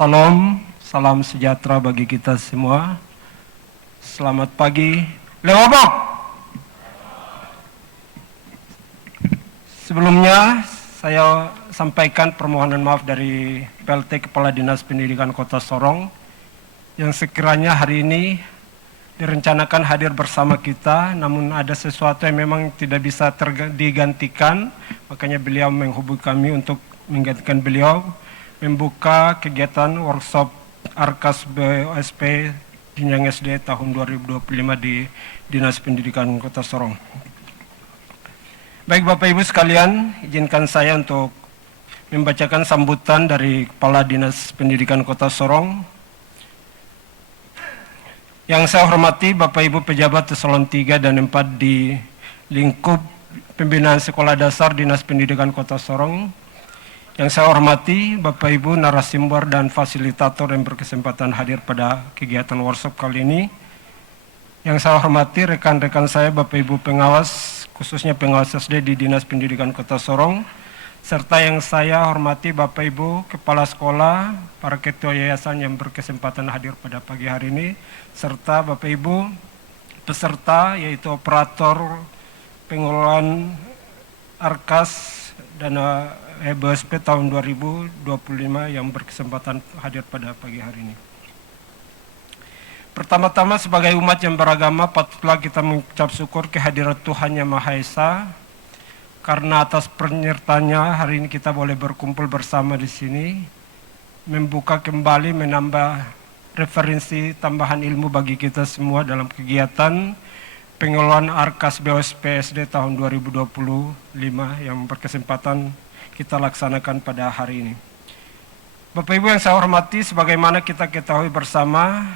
Salam, salam sejahtera bagi kita semua. Selamat pagi, Lewabok. Sebelumnya saya sampaikan permohonan maaf dari PLT Kepala Dinas Pendidikan Kota Sorong yang sekiranya hari ini direncanakan hadir bersama kita, namun ada sesuatu yang memang tidak bisa digantikan, makanya beliau menghubungi kami untuk menggantikan beliau membuka kegiatan workshop Arkas BOSP Jenjang SD tahun 2025 di Dinas Pendidikan Kota Sorong. Baik Bapak Ibu sekalian, izinkan saya untuk membacakan sambutan dari Kepala Dinas Pendidikan Kota Sorong. Yang saya hormati Bapak Ibu pejabat eselon 3 dan 4 di lingkup pembinaan sekolah dasar Dinas Pendidikan Kota Sorong. Yang saya hormati Bapak Ibu narasumber dan fasilitator yang berkesempatan hadir pada kegiatan workshop kali ini. Yang saya hormati rekan-rekan saya Bapak Ibu pengawas, khususnya pengawas SD di Dinas Pendidikan Kota Sorong, serta yang saya hormati Bapak Ibu Kepala Sekolah, para ketua yayasan yang berkesempatan hadir pada pagi hari ini, serta Bapak Ibu peserta yaitu operator pengelolaan Arkas Dana BOSP tahun 2025 yang berkesempatan hadir pada pagi hari ini. Pertama-tama sebagai umat yang beragama patutlah kita mengucap syukur kehadiran Tuhan Yang Maha Esa, karena atas penyertanya hari ini kita boleh berkumpul bersama di sini, membuka kembali, menambah referensi tambahan ilmu bagi kita semua dalam kegiatan pengelolaan Arkas BOSP SD tahun 2025 yang berkesempatan kita laksanakan pada hari ini. Bapak Ibu yang saya hormati, sebagaimana kita ketahui bersama,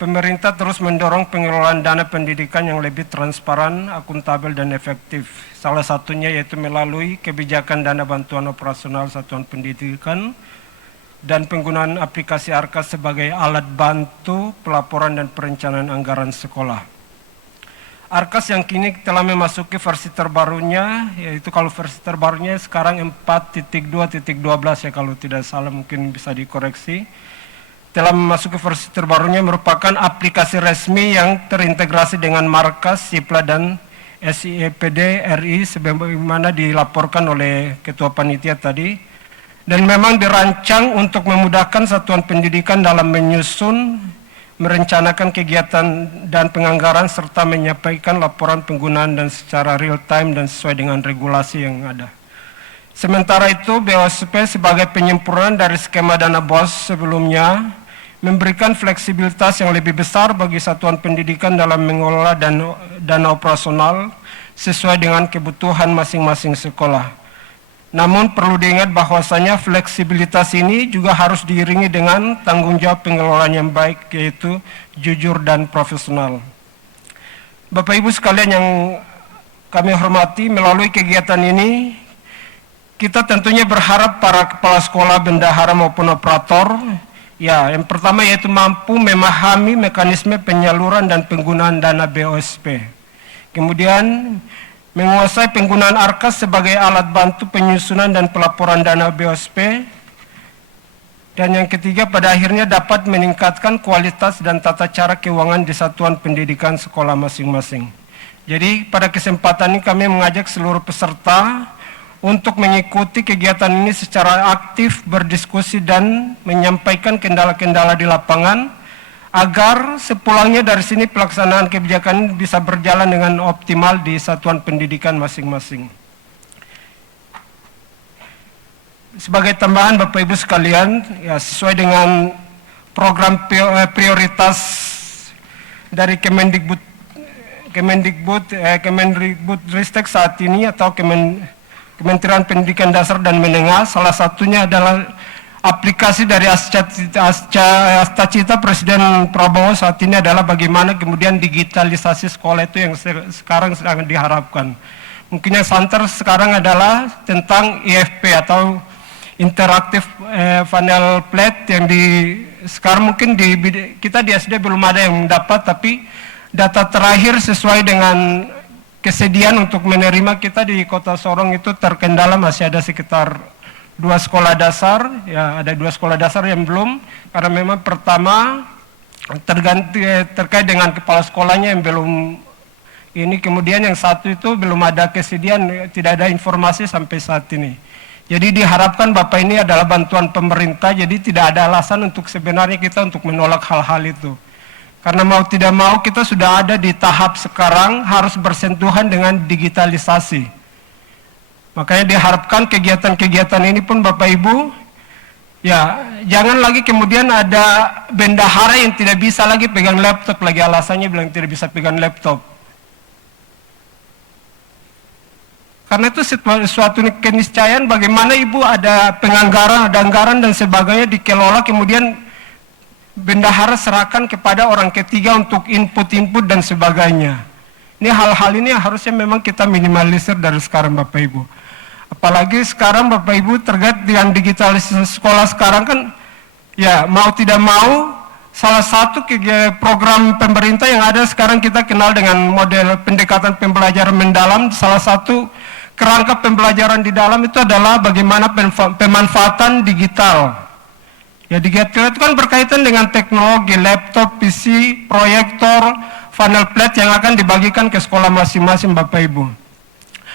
pemerintah terus mendorong pengelolaan dana pendidikan yang lebih transparan, akuntabel, dan efektif. Salah satunya yaitu melalui kebijakan dana bantuan operasional satuan pendidikan dan penggunaan aplikasi Arkas sebagai alat bantu pelaporan dan perencanaan anggaran sekolah. Arkas yang kini telah memasuki versi terbarunya, yaitu kalau versi terbarunya sekarang 4.2.12 ya kalau tidak salah, mungkin bisa dikoreksi. Telah memasuki versi terbarunya merupakan aplikasi resmi yang terintegrasi dengan Markas, Sipla, dan SIEPD RI sebagaimana dilaporkan oleh Ketua Panitia tadi. Dan memang dirancang untuk memudahkan satuan pendidikan dalam menyusun, merencanakan kegiatan dan penganggaran serta menyampaikan laporan penggunaan dan secara real time dan sesuai dengan regulasi yang ada. Sementara itu, BOSP sebagai penyempurnaan dari skema dana BOS sebelumnya memberikan fleksibilitas yang lebih besar bagi satuan pendidikan dalam mengelola dana operasional sesuai dengan kebutuhan masing-masing sekolah. Namun perlu diingat bahwasanya fleksibilitas ini juga harus diiringi dengan tanggung jawab pengelolaan yang baik, yaitu jujur dan profesional. Bapak Ibu sekalian yang kami hormati, melalui kegiatan ini kita tentunya berharap para kepala sekolah, bendahara maupun operator, ya yang pertama yaitu mampu memahami mekanisme penyaluran dan penggunaan dana BOSP. Kemudian menguasai penggunaan Arkas sebagai alat bantu penyusunan dan pelaporan dana BOSP. Dan yang ketiga, pada akhirnya dapat meningkatkan kualitas dan tata cara keuangan di satuan pendidikan sekolah masing-masing. Jadi pada kesempatan ini kami mengajak seluruh peserta untuk mengikuti kegiatan ini secara aktif, berdiskusi dan menyampaikan kendala-kendala di lapangan, agar sepulangnya dari sini pelaksanaan kebijakan bisa berjalan dengan optimal di satuan pendidikan masing-masing. Sebagai tambahan Bapak Ibu sekalian, ya sesuai dengan program prioritas dari Kemendikbudristek saat ini atau Kementerian Pendidikan Dasar dan Menengah, salah satunya adalah aplikasi dari Astacita Presiden Prabowo saat ini adalah bagaimana kemudian digitalisasi sekolah itu yang sekarang sangat diharapkan. Mungkin yang santer sekarang adalah tentang IFP atau Interactive Panel Plate yang sekarang mungkin kita di SD belum ada yang dapat, tapi data terakhir sesuai dengan kesediaan untuk menerima kita di Kota Sorong itu terkendala masih ada sekitar 2 sekolah dasar, ya ada 2 sekolah dasar yang belum, karena memang pertama terkait dengan kepala sekolahnya yang belum ini, kemudian yang satu itu belum ada kesediaan, tidak ada informasi sampai saat ini. Jadi diharapkan Bapak ini adalah bantuan pemerintah, jadi tidak ada alasan untuk sebenarnya kita untuk menolak hal-hal itu. Karena mau tidak mau kita sudah ada di tahap sekarang harus bersentuhan dengan digitalisasi. Makanya diharapkan kegiatan-kegiatan ini pun Bapak Ibu, ya jangan lagi kemudian ada bendahara yang tidak bisa lagi pegang laptop lagi, alasannya bilang tidak bisa pegang laptop. Karena itu suatu keniscayaan bagaimana Ibu ada penganggaran, ada anggaran dan sebagainya dikelola, kemudian bendahara serahkan kepada orang ketiga untuk input-input dan sebagainya. Ini hal-hal ini harusnya memang kita minimalisir dari sekarang Bapak Ibu. Apalagi sekarang Bapak Ibu terkait dengan digitalisasi sekolah sekarang kan, ya mau tidak mau, salah satu program pemerintah yang ada sekarang kita kenal dengan model pendekatan pembelajaran mendalam, salah satu kerangka pembelajaran di dalam itu adalah bagaimana pemanfaatan digital. Ya, digital itu kan berkaitan dengan teknologi, laptop, PC, proyektor, funnel plate yang akan dibagikan ke sekolah masing-masing Bapak Ibu.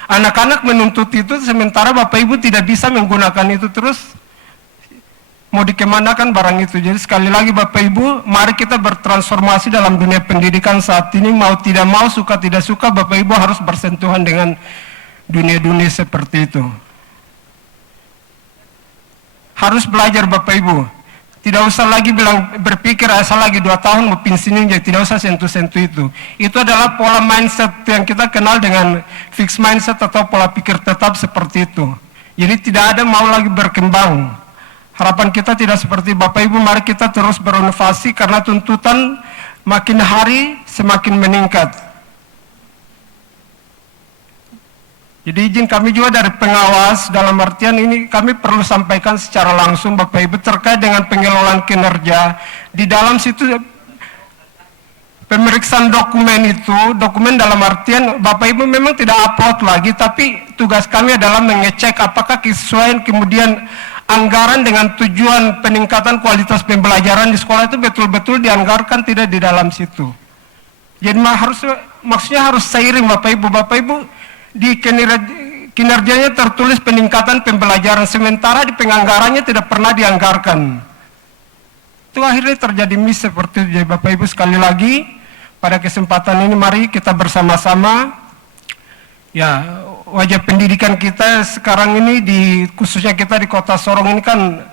Anak-anak menuntut itu, sementara Bapak Ibu tidak bisa menggunakan itu terus, mau dikemanakan barang itu. Jadi sekali lagi Bapak Ibu, mari kita bertransformasi dalam dunia pendidikan saat ini, mau tidak mau, suka tidak suka, Bapak Ibu harus bersentuhan dengan dunia-dunia seperti itu. Harus belajar Bapak Ibu. Tidak usah lagi berpikir asal lagi 2 tahun mau pensiun, jadi tidak usah sentuh-sentuh itu. Itu adalah pola mindset yang kita kenal dengan fixed mindset atau pola pikir tetap seperti itu. Jadi tidak ada mau lagi berkembang. Harapan kita tidak seperti Bapak Ibu, mari kita terus berinovasi karena tuntutan makin hari semakin meningkat. Jadi izin kami juga dari pengawas, dalam artian ini kami perlu sampaikan secara langsung Bapak Ibu terkait dengan pengelolaan kinerja. Di dalam situ pemeriksaan dokumen itu, dokumen dalam artian Bapak Ibu memang tidak upload lagi, tapi tugas kami adalah mengecek apakah kesesuaian kemudian anggaran dengan tujuan peningkatan kualitas pembelajaran di sekolah itu betul-betul dianggarkan tidak di dalam situ. Jadi maksudnya harus seiring Bapak Ibu. Bapak Ibu di kinerjanya tertulis peningkatan pembelajaran, sementara di penganggarannya tidak pernah dianggarkan. Itu akhirnya terjadi miss seperti itu. Jadi Bapak Ibu sekali lagi, pada kesempatan ini mari kita bersama-sama, ya wajah pendidikan kita sekarang ini, khususnya kita di Kota Sorong ini kan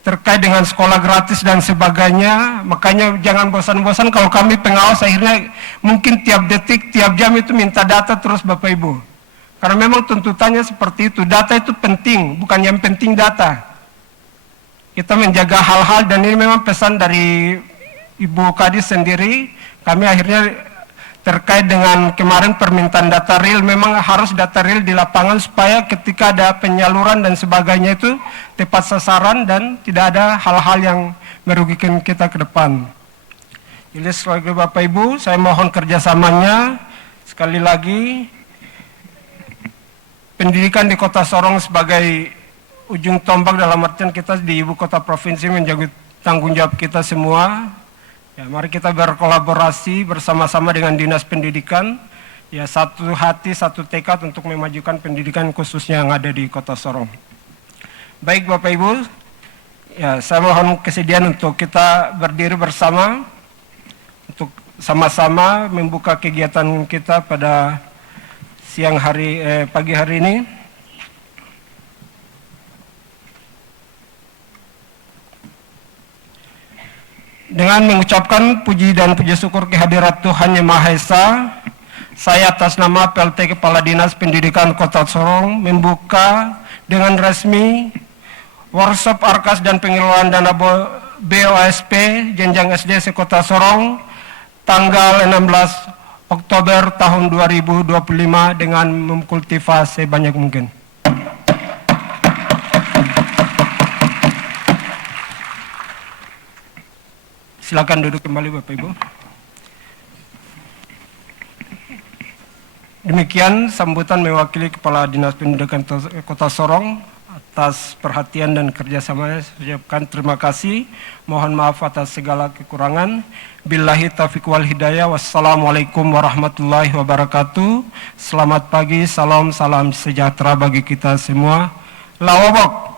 terkait dengan sekolah gratis dan sebagainya. Makanya jangan bosan-bosan kalau kami pengawas akhirnya mungkin tiap detik, tiap jam itu minta data terus Bapak Ibu. Karena memang tuntutannya seperti itu. Data itu penting, bukan yang penting data. Kita menjaga hal-hal dan ini memang pesan dari Ibu Kadis sendiri. Kami akhirnya terkait dengan kemarin permintaan data real, memang harus data real di lapangan supaya ketika ada penyaluran dan sebagainya itu tepat sasaran dan tidak ada hal-hal yang merugikan kita ke depan. Jadi sebagai Bapak Ibu, saya mohon kerjasamanya. Sekali lagi, pendidikan di Kota Sorong sebagai ujung tombak dalam artian kita di ibu kota provinsi menjadi tanggung jawab kita semua. Ya, mari kita berkolaborasi bersama-sama dengan Dinas Pendidikan, ya satu hati, satu tekad untuk memajukan pendidikan khususnya yang ada di Kota Sorong. Baik Bapak Ibu, ya saya mohon kesediaan untuk kita berdiri bersama untuk sama-sama membuka kegiatan kita pada pagi hari ini. Dengan mengucapkan puji dan puji syukur kehadirat Tuhan Yang Maha Esa, saya atas nama PLT Kepala Dinas Pendidikan Kota Sorong membuka dengan resmi workshop Arkas dan pengelolaan dana BOSP jenjang SD se-Kota Sorong tanggal 16 Oktober tahun 2025 dengan mengkultivasi sebanyak mungkin. Silakan duduk kembali Bapak Ibu. Demikian sambutan mewakili Kepala Dinas Pendidikan Kota Sorong atas perhatian dan kerjasamanya. Saya ucapkan terima kasih. Mohon maaf atas segala kekurangan. Billahi taufiq wal hidayah. Wassalamualaikum warahmatullahi wabarakatuh. Selamat pagi, salam sejahtera bagi kita semua. Lawabok.